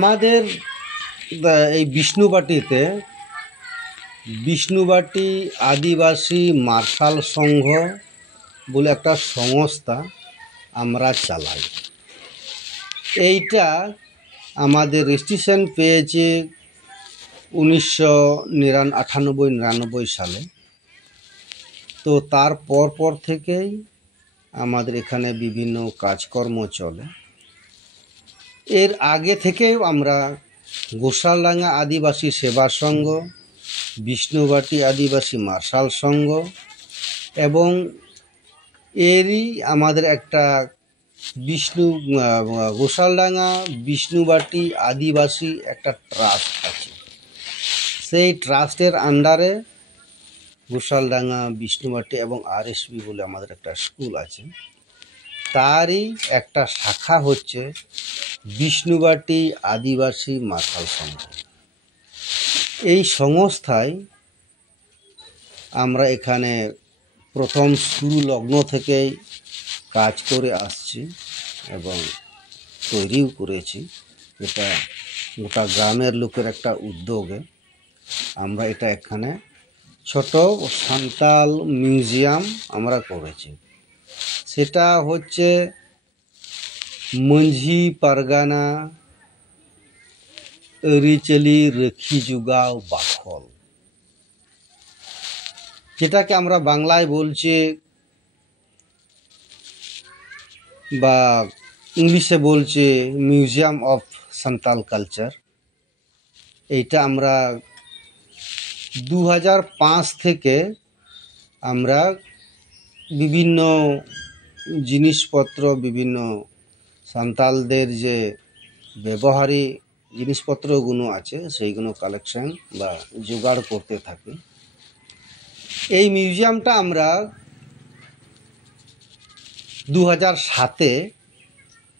আমাদের এই বিষ্ণুবাটি আদিবাসী মার্শাল সংঘ বলে একটা সংস্থা আমরা চালাই। এইটা আমাদের রেজিস্ট্রেশন পেয়েছে 1998-99 সালে। তো তার পর থেকেই আমাদের এখানে বিভিন্ন কাজকর্ম চলে। এর আগে থেকেও আমরা গোসালডাঙ্গা আদিবাসী সেবা সংঘ, বিষ্ণুবাটি আদিবাসী মার্শাল সংঘ এবং এরই আমাদের একটা গোসালডাঙ্গা বিষ্ণুবাটি আদিবাসী একটা ট্রাস্ট আছে। সেই ট্রাস্টের আন্ডারে গোসালডাঙ্গা বিষ্ণুবাটি এবং RSB বলে আমাদের একটা স্কুল আছে, তারই একটা শাখা হচ্ছে বিষ্ণুবাটি আদিবাসী মার্শাল সংঘ। এই সংস্থায় আমরা এখানে প্রথম শুরু লগ্ন থেকেই কাজ করে আসছি এবং তৈরিও করেছি। এটা গোটা গ্রামের লোকের একটা উদ্যোগে আমরা এটা এখানে ছোট সান্তাল মিউজিয়াম আমরা করেছি। সেটা হচ্ছে মাঝি পারগানা রিচেলি রেখিজুগাও বাখল, যেটাকে আমরা বাংলায় বলছি বা ইংলিশে বলছে মিউজিয়াম অফ সান্তাল কালচার। এইটা আমরা 2005 থেকে আমরা বিভিন্ন জিনিসপত্র, বিভিন্ন সান্তালদের যে ব্যবহারী জিনিসপত্রগুলো আছে সেইগুলো কালেকশন বা জোগাড় করতে থাকি। এই মিউজিয়ামটা আমরা 2007-এ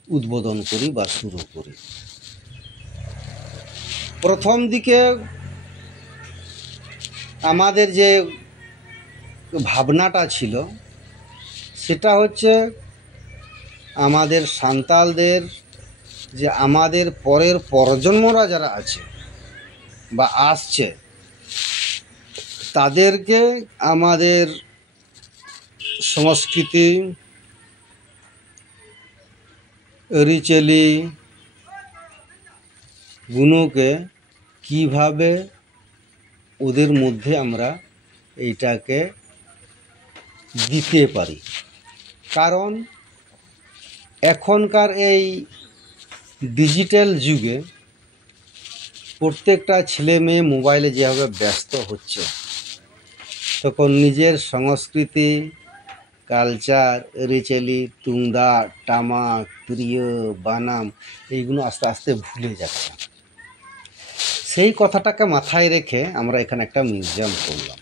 উদ্বোধন করি বা শুরু করি। প্রথম দিকে আমাদের যে ভাবনাটা ছিল সেটা হচ্ছে আমাদের সান্তালদের যে আমাদের পরের প্রজন্মরা যারা আছে বা আসছে তাদেরকে আমাদের সংস্কৃতি, রিচেলি গুণকে কিভাবে ওদের মধ্যে আমরা এইটাকে দিতে পারি। কারণ এখনকার এই ডিজিটাল যুগে প্রত্যেকটা ছেলে মেয়ে মোবাইলে যেভাবে ব্যস্ত হচ্ছে, তখন নিজের সংস্কৃতি, কালচার, রিচেলি, তুংদা, টামাক, প্রিয়, বানাম এইগুলো আস্তে আস্তে ভুলে যাচ্ছে। সেই কথাটাকে মাথায় রেখে আমরা এখানে একটা মিউজিয়াম করলাম।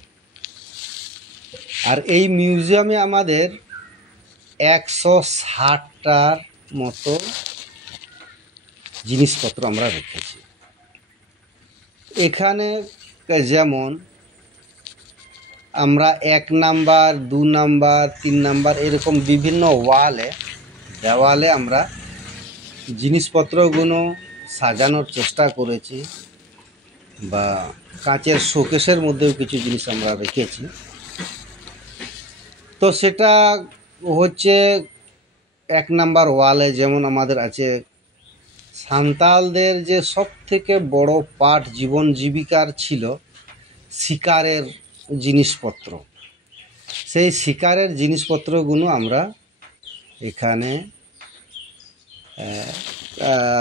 আর এই মিউজিয়ামে আমাদের 160টার মতো জিনিসপত্র আমরা রেখেছি। এখানে যেমন আমরা 1 নাম্বার, 2 নাম্বার, 3 নাম্বার এরকম বিভিন্ন দেওয়ালে আমরা জিনিসপত্রগুলো সাজানোর চেষ্টা করেছি, বা কাঁচের শোকেসের মধ্যেও কিছু জিনিস আমরা রেখেছি। তো সেটা হচ্ছে 1 নাম্বার ওয়ালে যেমন আমাদের আছে সান্তালদের যে সব থেকে বড় পাঠ জীবন জীবিকার ছিল শিকারের জিনিসপত্র। সেই শিকারের জিনিসপত্রগুলো আমরা এখানে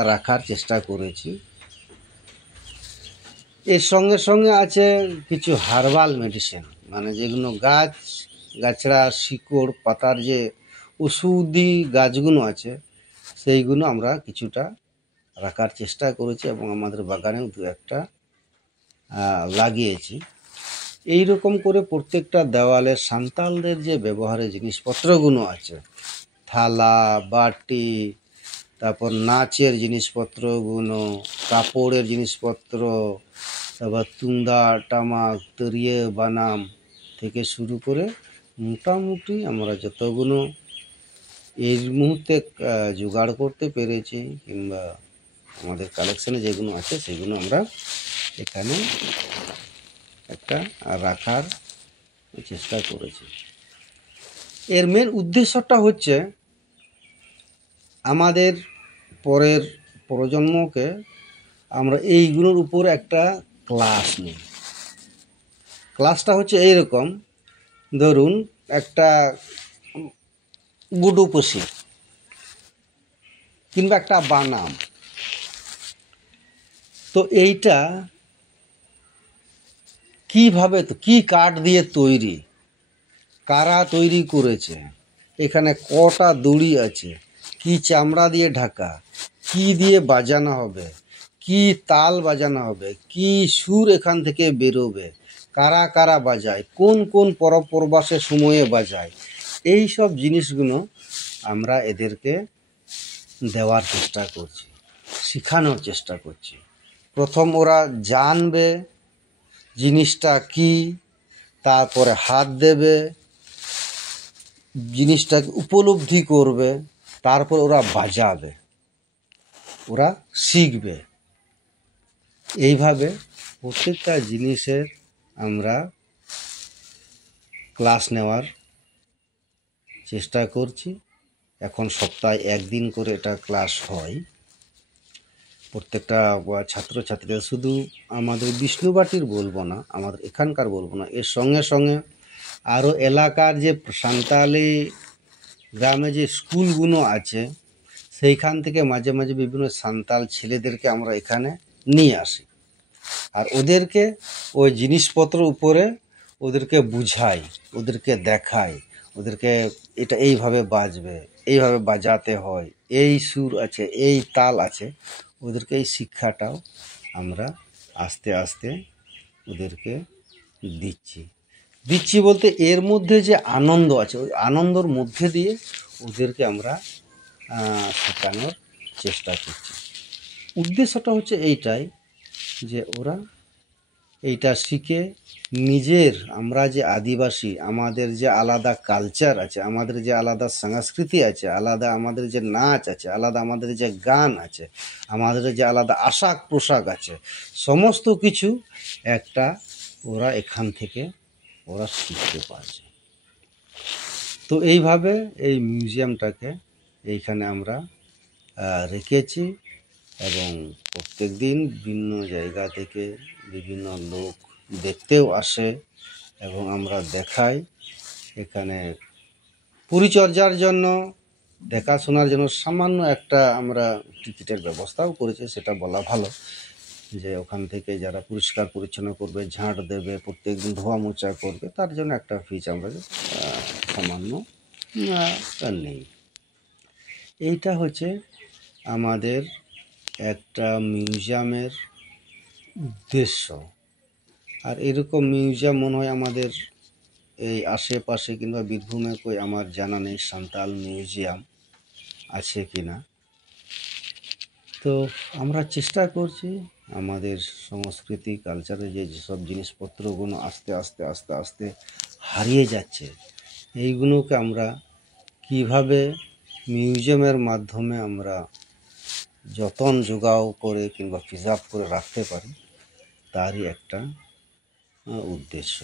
রাখার চেষ্টা করেছি। এর সঙ্গে সঙ্গে আছে কিছু হার্বাল মেডিসিন, মানে যেগুলো গাছড়া, শিকড়, পাতার যে ওষুধি গাছগুলো আছে সেইগুলো আমরা কিছুটা রাখার চেষ্টা করেছি এবং আমাদের বাগানেও 2-1টা লাগিয়েছি। এই রকম করে প্রত্যেকটা দেওয়ালে সান্তালদের যে ব্যবহারের জিনিসপত্রগুলো আছে, থালা, বাটি, তারপর নাচের জিনিসপত্রগুলো, কাপড়ের জিনিসপত্র, তারপর তুন্দা, টামাক, তরিয়ে, বানাম থেকে শুরু করে মোটামুটি আমরা যতগুলো এই মুহূর্তে জোগাড় করতে পেরেছি কিংবা আমাদের কালেকশানে যেগুলো আছে সেগুলো আমরা এখানে একটা রাখার চেষ্টা করেছি। এর মেন উদ্দেশ্যটা হচ্ছে আমাদের পরের প্রজন্মকে আমরা এইগুলোর উপরে একটা ক্লাস নিই। ক্লাসটা হচ্ছে এইরকম, ধরুন একটা গুডু পুষি কিংবা একটা বানাম, তো এইটা কিভাবে, তো কি কাঠ দিয়ে তৈরি, কারা তৈরি করেছে, এখানে কটা দড়ি আছে, কি চামড়া দিয়ে ঢাকা, কি দিয়ে বাজানো হবে, কি তাল বাজানো হবে, কি সুর এখান থেকে বেরোবে, কারা কারা বাজায়, কোন কোন পরবপরবাসের সময়ে বাজায়, এই সব জিনিসগুলো আমরা এদেরকে দেওয়ার চেষ্টা করছি, শেখানোর চেষ্টা করছি। প্রথম ওরা জানবে জিনিসটা কি, তারপরে হাত দেবে, জিনিসটাকে উপলব্ধি করবে, তারপর ওরা বাজাবে, ওরা শিখবে। এইভাবে প্রত্যেকটা জিনিসের আমরা ক্লাস নেওয়ার চেষ্টা করছি। এখন সপ্তাহে একদিন করে এটা ক্লাস হয়। প্রত্যেকটা ছাত্রছাত্রীরা, শুধু আমাদের বিষ্ণুবাটির বলবো না, আমাদের এখানকার বলবো না, এর সঙ্গে সঙ্গে আরও এলাকার যে সাঁওতালি গ্রামে যে স্কুলগুলো আছে সেইখান থেকে মাঝে মাঝে বিভিন্ন সাঁওতাল ছেলেদেরকে আমরা এখানে নিয়ে আসি, আর ওদেরকে ওই জিনিসপত্র উপরে ওদেরকে বুঝাই, ওদেরকে দেখাই, ওদেরকে এটা এইভাবে বাজবে, এইভাবে বাজাতে হয়, এই সুর আছে, এই তাল আছে, ওদেরকে এই শিক্ষাটাও আমরা আস্তে আস্তে ওদেরকে দিচ্ছি বলতে এর মধ্যে যে আনন্দ আছে, ওই আনন্দর মধ্যে দিয়ে ওদেরকে আমরা শেখানোর চেষ্টা করছি। উদ্দেশ্যটা হচ্ছে এইটাই যে ওরা এইটা শিখে নিজের, আমরা যে আদিবাসী, আমাদের যে আলাদা কালচার আছে, আমাদের যে আলাদা সংস্কৃতি আছে, আলাদা আমাদের যে নাচ আছে, আলাদা আমাদের যে গান আছে, আমাদের যে আলাদা আশাক পোশাক আছে, সমস্ত কিছু একটা ওরা এখান থেকে ওরা শিখতে পারছে। তো এইভাবে এই মিউজিয়ামটাকে এইখানে আমরা রেখেছি, এবং প্রত্যেক দিন বিভিন্ন জায়গা থেকে বিভিন্ন লোক দেখতেও আসে, এবং আমরা দেখাই। এখানে পরিচর্যার জন্য, দেখাশোনার জন্য সামান্য একটা আমরা টিকিটের ব্যবস্থাও করেছি, সেটা বলা ভালো, যে ওখান থেকে যারা পরিষ্কার পরিচ্ছন্ন করবে, ঝাঁট দেবে, প্রত্যেক দিন ধোয়া মোছা করবে, তার জন্য একটা ফিজ আমরা সামান্য নেই। এইটা হচ্ছে আমাদের একটা মিউজিয়ামের উদ্দেশ্য। আর এরকম মিউজিয়াম মনে হয় আমাদের এই আশেপাশে কিংবা বীরভূমে কই আমার জানা নেই সাঁওতাল মিউজিয়াম আছে কি না। তো আমরা চেষ্টা করছি আমাদের সংস্কৃতি কালচারে যেসব জিনিসপত্রগুলো আস্তে আস্তে আস্তে আস্তে হারিয়ে যাচ্ছে, এইগুলোকে আমরা কিভাবে মিউজিয়ামের মাধ্যমে আমরা যতন যোগাও করে কিংবা প্রিজার্ভ করে রাখতে পারি, তারই একটা উদ্দেশ্য।